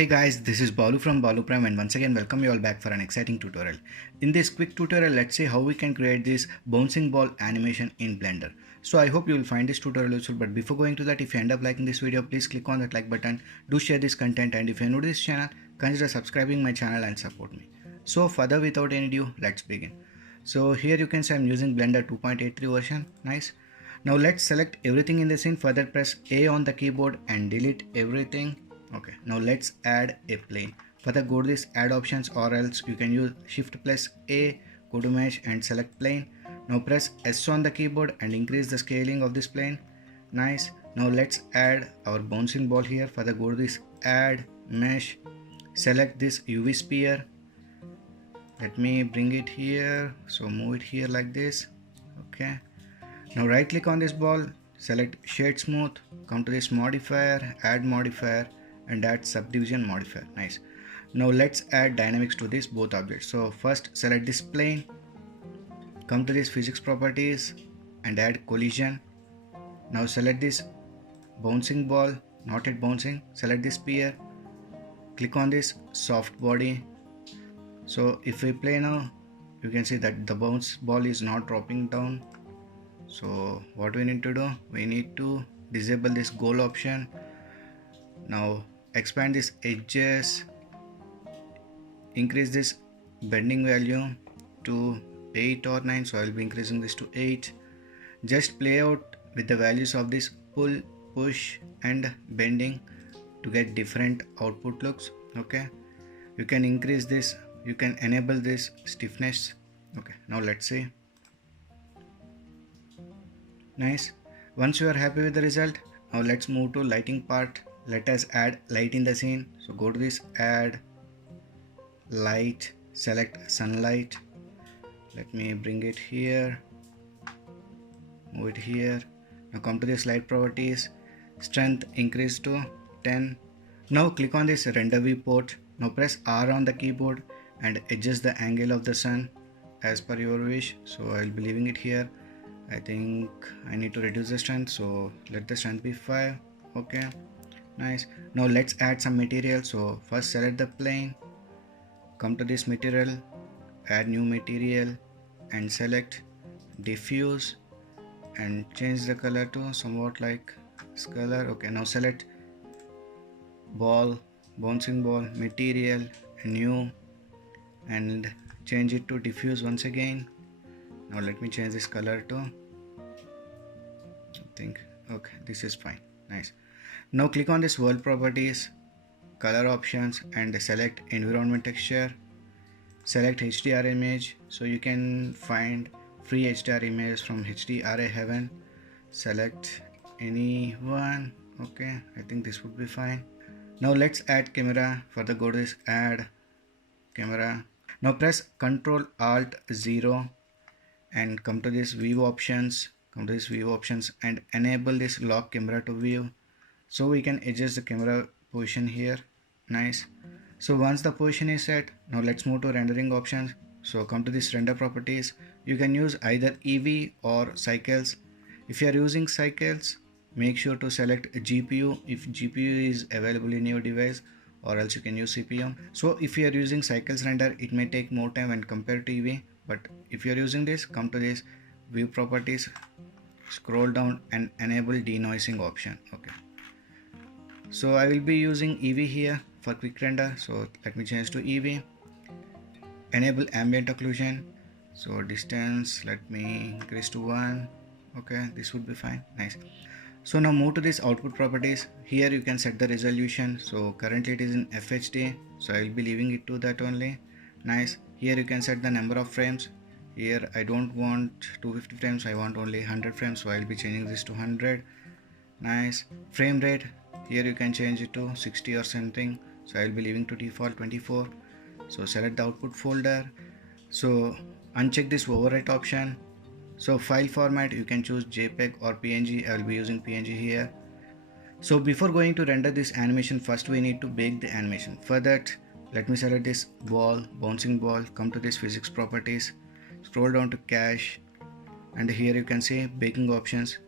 Hey guys, this is Balu from Balu Prime and once again welcome you all back for an exciting tutorial. In this quick tutorial, let's see how we can create this bouncing ball animation in Blender. So I hope you will find this tutorial useful, but before going to that, if you end up liking this video, please click on that like button, do share this content, and if you are new to this channel, consider subscribing my channel and support me. So further without any ado, let's begin. So here you can see I'm using Blender 2.83 version, nice. Now let's select everything in the scene, further press A on the keyboard and delete everything. Okay, now let's add a plane. Further go to this add options, or else you can use shift plus A, go to mesh and select plane. Now press S on the keyboard and increase the scaling of this plane. Nice. Now let's add our bouncing ball here. Further go to this add mesh, select this UV sphere. Let me bring it here, so move it here like this. Okay, now right click on this ball, select shade smooth, come to this modifier, add modifier and add subdivision modifier. Nice. Now let's add dynamics to this both objects. So first select this plane, come to this physics properties and add collision. Now select this bouncing ball, not yet bouncing, select this sphere, click on this soft body. So if we play now, you can see that the bounce ball is not dropping down. So what we need to do, we need to disable this goal option. Now expand this edges, increase this bending value to 8 or 9, so I will be increasing this to 8. Just play out with the values of this pull, push and bending to get different output looks. Okay, you can increase this, you can enable this stiffness. Okay, now let's see. Nice. Once you are happy with the result, now let's move to lighting part. Let us add light in the scene. So go to this add light, select sunlight. Let me bring it here, move it here. Now come to this light properties, strength increase to 10. Now click on this render viewport. Now press R on the keyboard and adjust the angle of the sun as per your wish. So I will be leaving it here. I think I need to reduce the strength, so let the strength be 5. Okay, nice. Now let's add some material. So first select the plane, come to this material, add new material and select diffuse and change the color to somewhat like this color. Okay, now select ball, bouncing ball, material, new and change it to diffuse once again. Now let me change this color to, I think, okay, this is fine. Nice. Now click on this world properties, color options and select environment texture, select HDR image. So you can find free HDR images from HDRI Heaven. Select any one. Okay, I think this would be fine. Now let's add camera. Further go to this add camera. Now press Ctrl Alt 0 and come to this view options, and enable this lock camera to view, so we can adjust the camera position here. Nice. So once the position is set, now let's move to rendering options. So come to this render properties, you can use either EV or cycles. If you are using cycles, make sure to select GPU if GPU is available in your device, or else you can use CPU. So if you are using cycles render, it may take more time when compared to EV, but if you are using this, come to this view properties, scroll down and enable denoising option. Okay, so I will be using EV here for quick render, so let me change to EV. Enable ambient occlusion, so distance let me increase to 1. Okay, this would be fine. Nice. So now move to this output properties. Here you can set the resolution. So currently it is in FHD, so I will be leaving it to that only. Nice. Here you can set the number of frames. Here I don't want 250 frames, I want only 100 frames, so I will be changing this to 100. Nice. Frame rate, here you can change it to 60 or something, so I will be leaving to default 24. So select the output folder. So uncheck this overwrite option. So file format, you can choose JPEG or PNG. I will be using PNG here. So before going to render this animation, first we need to bake the animation. For that, let me select this ball, bouncing ball, come to this physics properties, scroll down to cache, and here you can see baking options.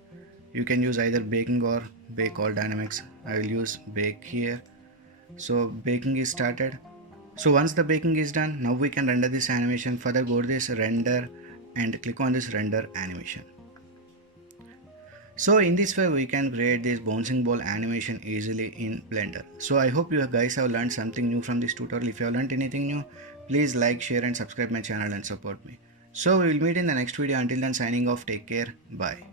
You can use either baking or bake all dynamics. I will use bake here. So baking is started. So once the baking is done, now we can render this animation. Further go to this render and click on this render animation. So in this way we can create this bouncing ball animation easily in Blender. So I hope you guys have learned something new from this tutorial. If you have learned anything new, please like, share and subscribe my channel and support me. So we will meet in the next video. Until then, signing off. Take care. Bye.